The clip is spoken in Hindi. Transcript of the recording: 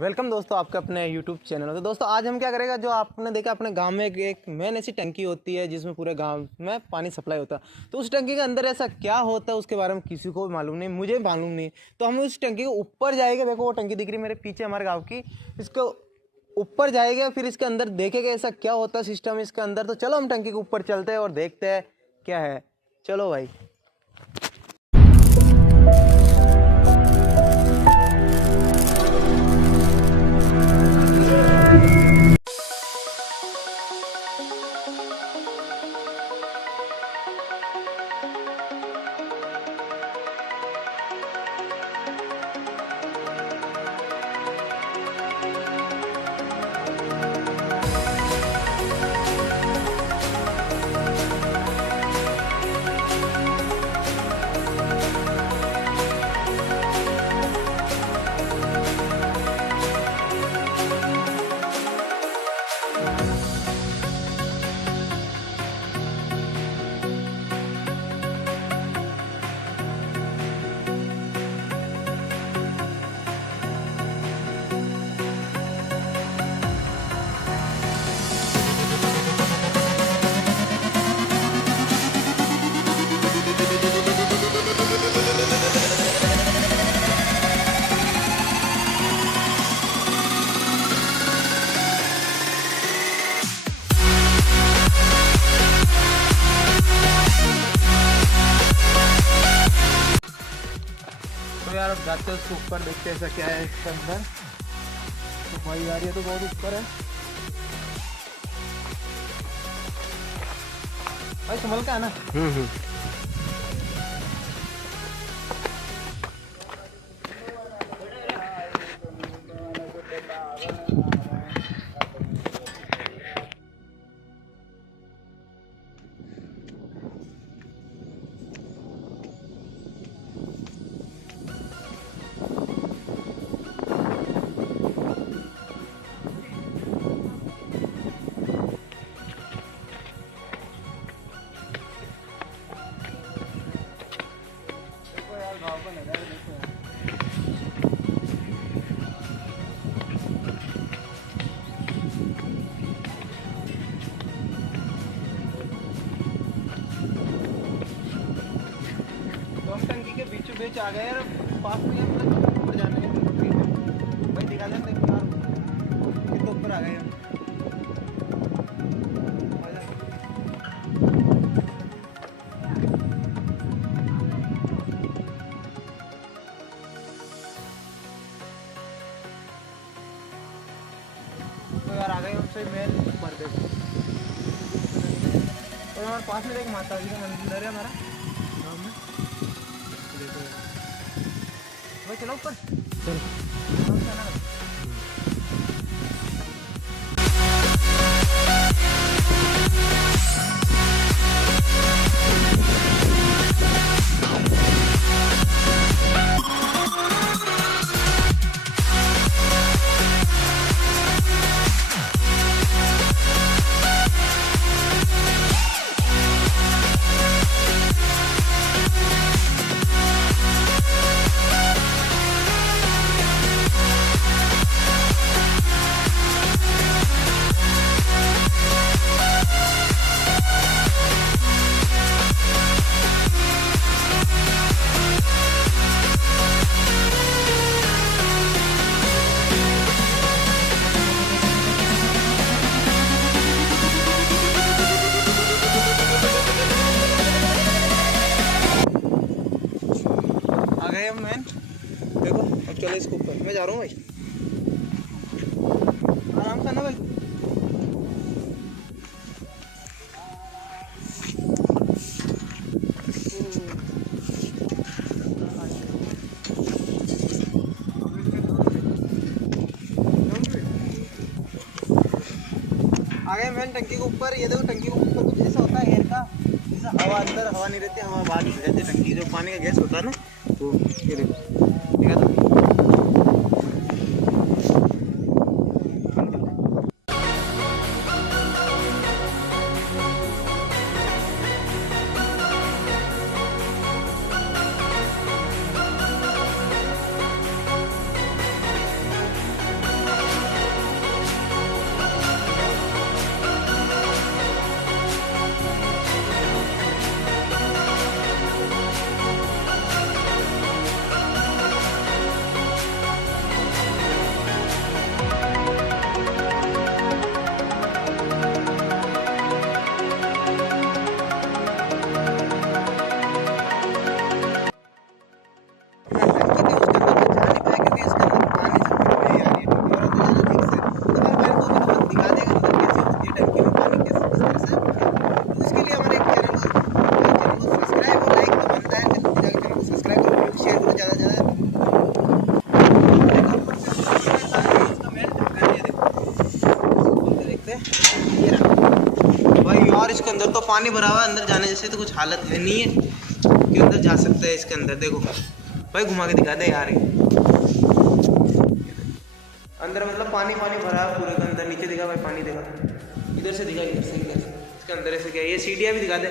वेलकम दोस्तों आपके अपने YouTube चैनल में। तो दोस्तों आज हम क्या करेंगे, जो आपने देखा अपने गांव में एक मेन ऐसी टंकी होती है जिसमें पूरे गांव में पानी सप्लाई होता है। तो उस टंकी के अंदर ऐसा क्या होता है उसके बारे में किसी को भी मालूम नहीं, मुझे मालूम नहीं। तो हम उस टंकी के ऊपर जाएंगे। देखो वो टंकी दिख रही है मेरे पीछे हमारे गाँव की, इसको ऊपर जाएंगे, फिर इसके अंदर देखेंगे ऐसा क्या होता है सिस्टम इसके अंदर। तो चलो हम टंकी के ऊपर चलते हैं और देखते हैं क्या है। चलो भाई। तो यार अब जाते हैं उसके ऊपर, देखते हैं ऐसा क्या है इसके अंदर। तो भाई यार ये तो बहुत ऊपर है भाई, संभल का है ना। टंकी के बीचों बीच आ गए यार, पास में ऊपर जाने भाई दिखा दें। देखो यार कितना ऊपर आ गए हम। तो यार आ गए हमसे मेन ऊपर देखो। और हमारे पास में एक माता जी का मंदिर है हमारा गाँव में। भाई चलो ऊपर चलो। मैन देखो अब चलो इसके ऊपर। मैं जा रहा हूँ भाई, आराम से ना भाई। आ गए मैन टंकी के ऊपर। ये देखो टंकी के ऊपर कुछ ऐसा होता है एयर का, जैसा हवा अंदर हवा नहीं रहती, हवा बाहर निकल जाती है। टंकी जो पानी का गैस होता है ना, तो ये देखो देखा तो। पानी भरा हुआ है, अंदर जाने जैसे तो कुछ हालत है नहीं है कि अंदर जा सकते हैं। इसके अंदर देखो भाई, घुमा के दिखा दे यार। अंदर मतलब पानी पानी भरा है पूरे के अंदर। नीचे दिखा भाई पानी, देखा इधर से दिखा, इधर से इसके अंदर ऐसे क्या, ये सीढ़ियाँ भी दिखा दे।